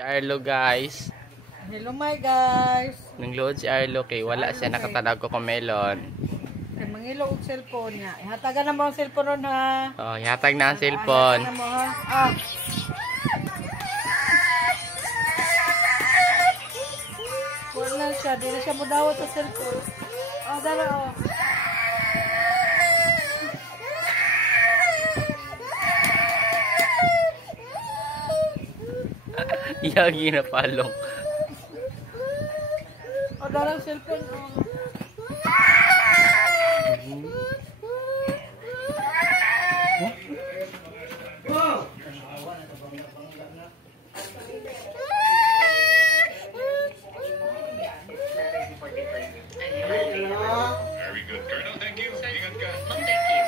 Si Arlo guys. Hello my guys. Nang load si Arlo kay wala siya nakatanag ko melon. Kay mangilo og cellphone niya. Ihatagan na mo ang cellphone ron ha. Oh, ihatag na ang cellphone. Ihatagan na mo ha. Ah. Wala siya, di na siya mudawat sa cellphone. Oh, dala oh. Yagi na palong. Oh, dala ang cellphone oh. Very good, Colonel. Thank you. Ingat ka. Thank you.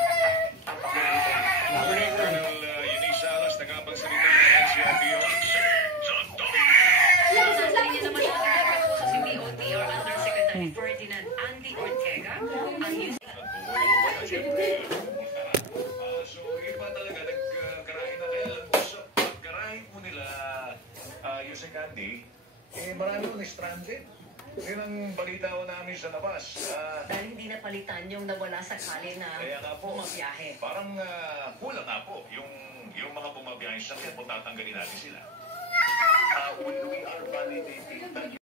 Colonel Eunice Salas, tagapagsalita ng NCRPO. Nasa linya naman ang sa si DOTR Undersecretary Ferdinand Andy Ortega ang So, iba talaga nagkarahin na kaya lang sa pagkarahin po nila Yusek Andy, marami nung stranded. Yun ang balita ko namin sa labas. dahil hindi napalitan yung nawala sa kali na Kaya nga po, bumabiyahe. parang kulang nga po yung mga bumabiyahe sa kaya po tatanggalin natin sila. We are validating